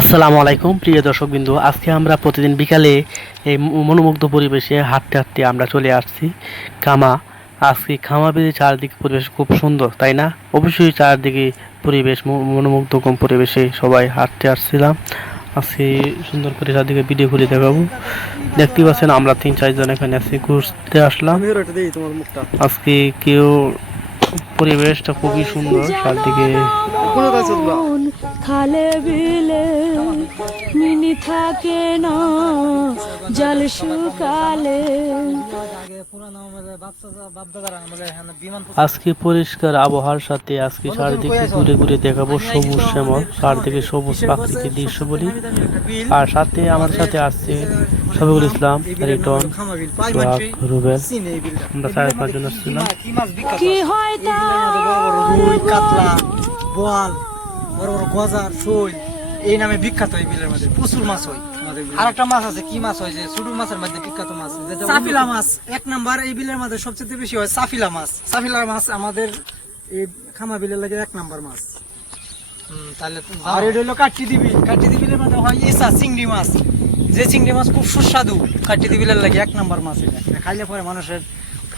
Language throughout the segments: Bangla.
আসসালামু আলাইকুম প্রিয় দর্শকবিন্দু। আজকে আমরা প্রতিদিন বিকালে এই মনোমুগ্ধ পরিবেশে হাঁটতে হাঁটতে আমরা চলে আসছি কামা আজকে খামা বেঁধে চারদিকে পরিবেশ খুব সুন্দর তাই না? অবশ্যই চারদিকে পরিবেশ মনোমুগ্ধকম পরিবেশে সবাই হাঁটতে আসছিলাম। আজকে সুন্দর করে চারদিকে ভিডিও করে দেখাবো। দেখতে পাচ্ছেন আমরা তিন চারজন এখানে আজকে ঘুরতে আসলাম। আজকে কেউ পরিবেশটা খুবই সুন্দর চারদিকে খালে বিলে মিনি থাকে না জল শুকালে। আজকে পরিষ্কার আবহাওয়ার সাথে আজকে চারদিকে ঘুরে ঘুরে দেখাবো সবুজ শ্যামল চারদিকে সবুজ প্রাকৃতিক দৃশ্য বলি। আর সাথে আমার সাথে আসছে শফিকুল ইসলাম রিটন রুবেল। আমরা চার পাঁচজন আসছিলাম। কি হয় কাতলা। বোয়াল বড় বড় গজার শোল এই নামে বিখ্যাত এই বিলের মধ্যে। প্রচুর মাছ হয়। আর একটা মাছ আছে কি মাছ হয় যে ছোট মাছের মধ্যে বিখ্যাত মাছ? সাফিলা মাছ। এক নাম্বার এই বিলের মধ্যে সবচেয়ে বেশি হয় সাফিলা মাছ। সাফিলা মাছ আমাদের এই খামা বিলের লাগে এক নাম্বার মাছ। তাহলে আর এটা হলো কাটি দিবি। কাটি দিবিলের মধ্যে হয় ইসা চিংড়ি মাছ। যে চিংড়ি মাছ খুব সুস্বাদু। কাটি দিবিলের লাগে এক নাম্বার মাছ এটা খাইলে পরে মানুষের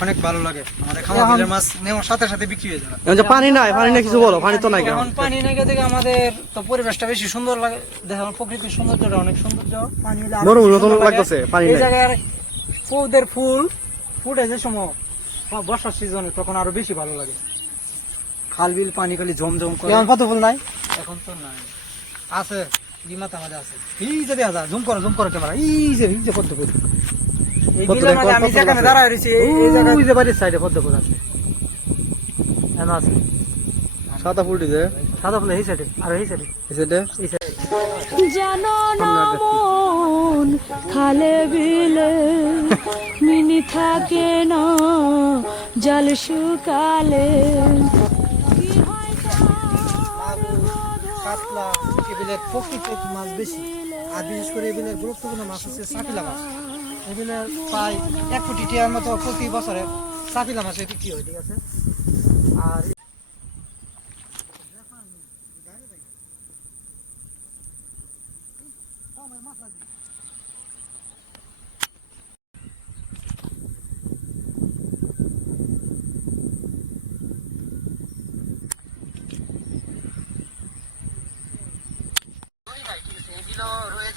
অনেক ভালো লাগে। আমাদের বিলের মাছ নেওয়ার সাথে সাথে বিক্রি হয়ে যাবে। এখন যে পানি নাই পানি না কিছু বলো পানি তো নাই এখন পানি নাকি থেকে আমাদের তো পরিবেশটা বেশি সুন্দর লাগে। দেখো প্রকৃতির সৌন্দর্যটা অনেক সৌন্দর্য পানি মতন লাগতেছে, পানি এই জায়গায় ফুলের ফুল ফুটে যে সময় বর্ষার সিজনে তখন আরও বেশি ভালো লাগে। খাল বিল পানি খালি জমজম করে। এখন কত ফুল নাই? এখন তো নাই। আছে বিমাতা আমাদের আছে। এই যে দেখা যায় জুম করো জুম করো ক্যামেরা। এই যে এই যে ফুল। আমি যেখানে দাঁড়ায় রয়েছি এই- এই জায়গায় ওই যে বাড়ির সাইডে পদ্ম ফুল আছে? এখানে আছে। সাদা ফুলটি যে? সাদা ফুল এই সাইডে আর এই সাইডে এসেটে এই সাইডে জানো না মন খালে বিলে মিনি থাকে না জল শুকালে। কি হয় কাতলা এগুলোর প্রকৃতিক মাছ বেশি। আর বিশেষ করে এগুলোর গুরুত্বপূর্ণ মাছ হচ্ছে সাপিলা মাছ এগুলোর প্রায় এক কোটি টিয়ার মতো প্রতি বছরে সাপিলা মাছের বিক্রি হয়, ঠিক আছে? আর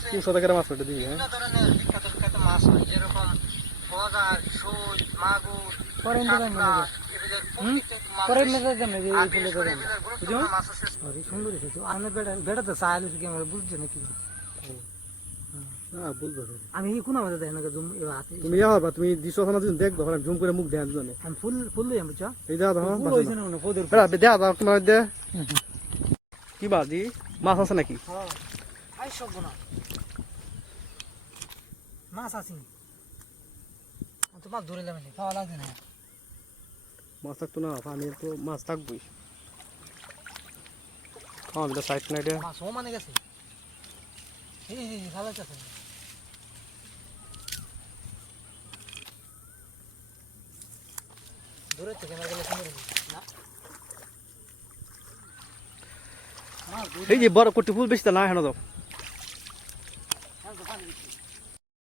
তিনশো টাকার মাছ দিবি হ্যাঁ বিভিন্ন ধরনের বিখ্যাত বিখ্যাত মাছ হয় যেরকম বগার শোল মাগুর আমি হ্যাঁ আমি কোন আমাদের দেখেন না জুম এবার হাতে তুমি হবা তুমি দিছো ওখানে যদি দেখব ওখানে জুম করে মুখ দেখান দুজনে আমি ফুল ফুল লই আমি চা এই দেখা দাও বেড়া দেখা দাও তোমার দে। কি বাজি? মাছ আছে নাকি? হ্যাঁ। আই সব না মাছ আছে তো মাছ ধরে যাবে খাওয়া লাগবে না। মাছ থাকতো না পানি তো মাছ থাকবোই। খাওয়া বিটা সাইড নাইটে মাছ ও মানে গেছে। এই এই এই ভালো আছে দূরে থেকে না গেলে সুন্দর। না। এই যে বড় কোটি ফুল বেশি তো না হেন দাও